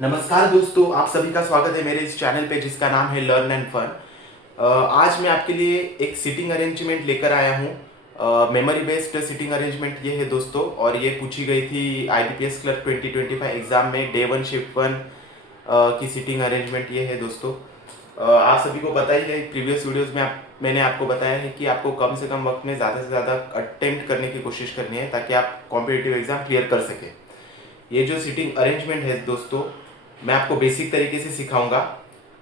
नमस्कार दोस्तों, आप सभी का स्वागत है मेरे इस चैनल पे जिसका नाम है लर्न एंड फन। आज मैं आपके लिए एक सीटिंग अरेंजमेंट लेकर आया हूँ। मेमोरी बेस्ड सीटिंग अरेंजमेंट ये है दोस्तों, और ये पूछी गई थी IBPS क्लर्क 2025 एग्जाम में डे 1 शिफ्ट 1 की सीटिंग अरेंजमेंट ये है दोस्तों। आप सभी को पता ही है, प्रीवियस वीडियोस में मैंने आपको बताया है कि आपको कम से कम वक्त में ज़्यादा से ज़्यादा अटेम्प्ट करने की कोशिश करनी है ताकि आप कॉम्पिटिटिव एग्जाम क्लियर कर सकें। ये जो सीटिंग अरेंजमेंट है दोस्तों, मैं आपको बेसिक तरीके से सिखाऊंगा,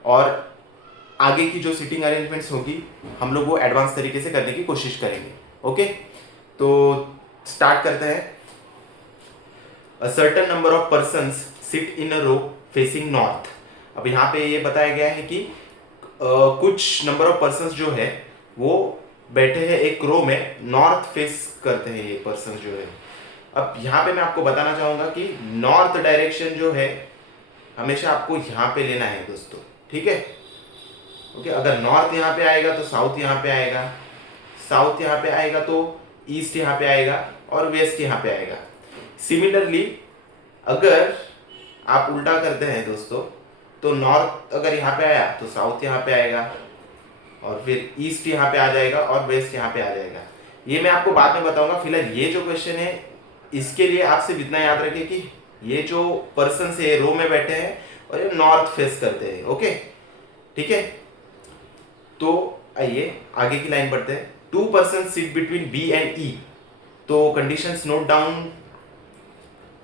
और आगे की जो सीटिंग अरेंजमेंट्स होगी हम लोग वो एडवांस तरीके से करने की कोशिश करेंगे। ओके, तो स्टार्ट करते हैं। A certain number of persons sit in a row facing north. अब यहाँ पे ये बताया गया है कि कुछ नंबर ऑफ पर्सन्स जो है वो बैठे हैं एक रो में, नॉर्थ फेस करते हैं ये पर्सन्स जो है। अब यहाँ पे मैं आपको बताना चाहूंगा कि नॉर्थ डायरेक्शन जो है हमेशा आपको यहाँ पे लेना है दोस्तों, ठीक है। ओके, अगर नॉर्थ यहाँ पे आएगा तो साउथ यहाँ पे आएगा, साउथ यहाँ पे आएगा तो ईस्ट यहाँ पे आएगा, और वेस्ट यहाँ पे आएगा। सिमिलरली अगर आप उल्टा करते हैं दोस्तों, तो नॉर्थ अगर यहाँ पे आया तो साउथ यहाँ पे आएगा, और फिर ईस्ट यहाँ पे आ जाएगा, और वेस्ट यहाँ पे आ जाएगा। ये मैं आपको बाद में बताऊंगा। फिलहाल ये जो क्वेश्चन है इसके लिए आप सिर्फ इतना याद रखिए कि ये जो पर्सन से रो में बैठे हैं और ये नॉर्थ फेस करते हैं। ओके, ठीक है। तो आइए आगे की लाइन पढ़ते हैं। 2 person sit between B and E. तो कंडीशंस नोट डाउन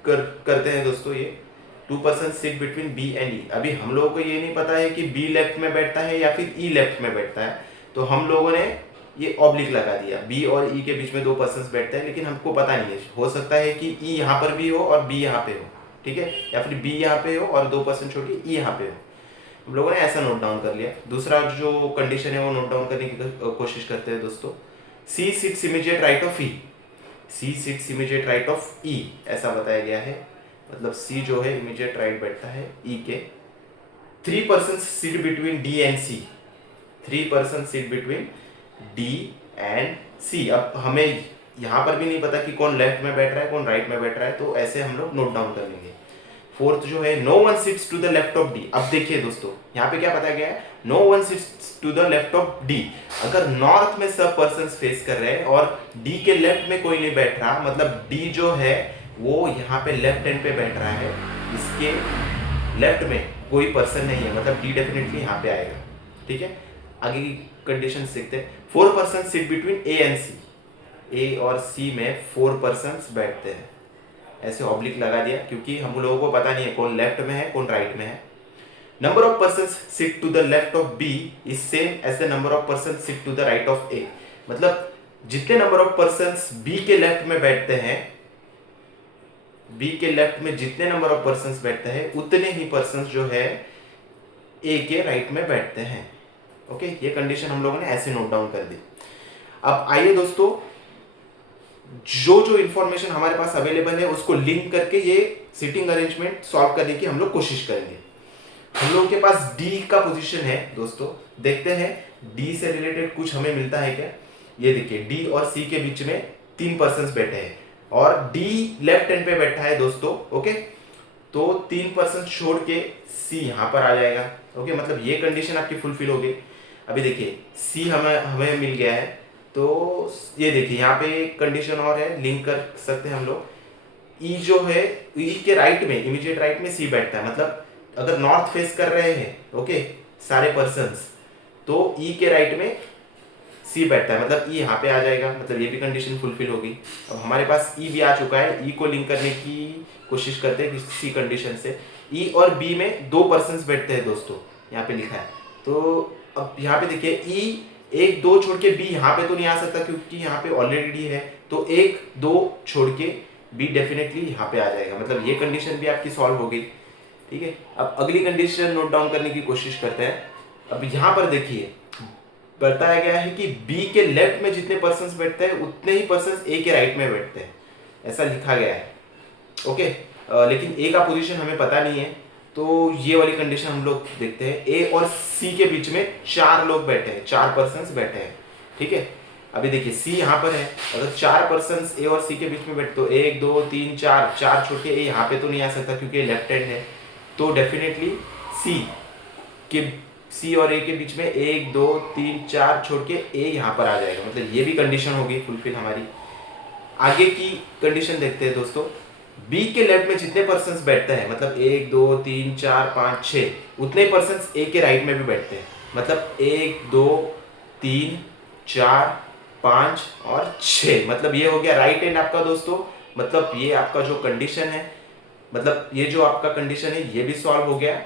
करते हैं दोस्तों। ये 2 person sit between B and E. अभी हम लोगों को ये नहीं पता है कि बी लेफ्ट में बैठता है या फिर ई लेफ्ट में बैठता है, तो हम लोगों ने ये ऑब्लिक लगा दिया। बी और ई के बीच में 2 पर्सन्स बैठते हैं, लेकिन हमको पता नहीं है। हो सकता है कि ई यहाँ पर भी हो और बी यहाँ पे हो, ठीक है, या फिर बी यहाँ पे हो और 2 पर्सन छोड़ के ई यहाँ पे हो। हम लोगों ने ऐसा नोट डाउन कर लिया। दूसरा जो कंडीशन है वो नोट डाउन करने की कोशिश करते हैं दोस्तों। C sits immediate right of E. C sits immediate right of E, ऐसा बताया गया है। मतलब सी जो है इमीडिएट राइट बैठता है ई के। 3 person sit between D and C. 3 person sit between D and C. अब हमें यहाँ पर भी नहीं पता कि कौन लेफ्ट में बैठ रहा है कौन राइट में बैठ रहा है, तो ऐसे हम लोग नोट डाउन कर लेंगे। फोर्थ जो है, no one sits to the left of D. अब देखिए दोस्तों, यहाँ पे क्या बताया गया है, no one sits to the left of D. अगर नॉर्थ में सब पर्सन फेस कर रहे हैं और डी के लेफ्ट में कोई नहीं बैठ रहा, मतलब डी जो है वो यहाँ पे लेफ्ट हैंड पे बैठ रहा है, इसके लेफ्ट में कोई पर्सन नहीं है, मतलब डी डेफिनेटली यहाँ पे आएगा, ठीक है। आगे की कंडीशन देखते हैं। 4 person sit between A and C. A और सी में 4 पर्सन बैठते हैं। ऐसे ऑब्लिक लगा दिया क्योंकि हम लोगों को पता नहीं है कौन लेफ्ट में है कौन राइट में है। Number of person sit to the left of B is same as the number of person sit to the right of A. मतलब जितने नंबर ऑफ पर्सन बी के लेफ्ट में बैठते हैं, बी के लेफ्ट में जितने नंबर ऑफ पर्सन बैठते हैं उतने ही पर्सन जो है ए के राइट में बैठते हैं। ओके, ये कंडीशन हम लोगों ने ऐसे नोट डाउन कर दी। अब आइए दोस्तों, जो जो इंफॉर्मेशन हमारे पास अवेलेबल है उसको लिंक करके ये सीटिंग अरेंजमेंट सॉल्व करने की हम लोग कोशिश करेंगे। हम लोगों के पास डी का पोजीशन है दोस्तों, देखते हैं डी से रिलेटेड कुछ हमें मिलता है क्या। ये देखिए, डी और सी के बीच में 3 पर्सन बैठे हैं और डी लेफ्ट हैंड पे बैठा है दोस्तों। ओके, तो 3 पर्सन छोड़ के सी यहाँ पर आ जाएगा। ओके, मतलब ये कंडीशन आपकी फुलफिल हो गई। अभी देखिए, सी हमें मिल गया है, तो ये देखिए यहाँ पे एक कंडीशन और है, लिंक कर सकते हैं हम लोग। ई जो है, ई के राइट में, इमीडिएट राइट में सी बैठता है। मतलब अगर नॉर्थ फेस कर रहे हैं ओके सारे पर्सन्स, तो ई के राइट में सी बैठता है, मतलब ई यहाँ पे आ जाएगा। मतलब ये भी कंडीशन फुलफिल होगी। अब हमारे पास ई भी आ चुका है, ई को लिंक करने की कोशिश करते हैं किसी कंडीशन से। ई और बी में 2 पर्सन्स बैठते हैं दोस्तों, यहाँ पे लिखा है। तो अब यहाँ पे देखिए, ई 1 2 छोड़ के बी यहाँ पे तो नहीं आ सकता क्योंकि यहाँ पे ऑलरेडी डी है, तो 1 2 छोड़ के बी डेफिनेटली यहाँ पे आ जाएगा। मतलब ये कंडीशन भी आपकी सॉल्व हो गई, ठीक है। अब अगली कंडीशन नोट डाउन करने की कोशिश करते हैं। अब यहाँ पर देखिए, बताया गया है कि बी के लेफ्ट में जितने पर्सन बैठते हैं उतने ही पर्सन ए के राइट में बैठते हैं, ऐसा लिखा गया है। ओके, लेकिन ए का पोजीशन हमें पता नहीं है, तो ये वाली कंडीशन हम लोग देखते हैं। ए और सी के बीच में 4 लोग बैठे हैं, 4 पर्सन बैठे हैं, ठीक है। अभी देखिए, सी यहाँ पर है, अगर 4 पर्सन ए और सी के बीच में बैठे तो 1 2 3 4 छोड़ के ए यहाँ पे तो नहीं आ सकता क्योंकि लेफ्ट हैंड है। तो डेफिनेटली सी के सी और ए के बीच में 1 2 3 4 छोड़ के ए यहाँ पर आ जाएगा, मतलब ये भी कंडीशन होगी फुलफिल हमारी। आगे की कंडीशन देखते हैं दोस्तों। बी के लेफ्ट में जितने पर्सन्स बैठते हैं, मतलब 1 2 3 4 5 6, उतने पर्सन्स ए के राइट में भी बैठते हैं, मतलब 1 2 3 4 5 और 6, मतलब ये हो गया राइट हैंड आपका दोस्तों। मतलब ये आपका जो कंडीशन है, मतलब ये जो आपका कंडीशन है ये भी सॉल्व हो गया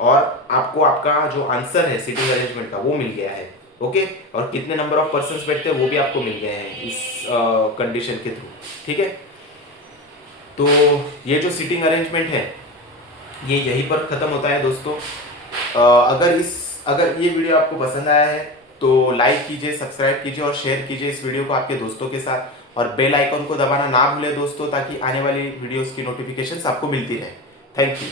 और आपको आपका जो आंसर है सीटिंग अरेंजमेंट का वो मिल गया है। ओके, और कितने नंबर ऑफ पर्सन्स बैठते हैं वो भी आपको मिल गए हैं इस कंडीशन के थ्रू। ठीक है, तो ये जो सीटिंग अरेंजमेंट है ये यहीं पर ख़त्म होता है दोस्तों। अगर ये वीडियो आपको पसंद आया है तो लाइक कीजिए, सब्सक्राइब कीजिए और शेयर कीजिए इस वीडियो को आपके दोस्तों के साथ, और बेल आइकन को दबाना ना भूलें दोस्तों, ताकि आने वाली वीडियोस की नोटिफिकेशंस आपको मिलती रहे। Thank you.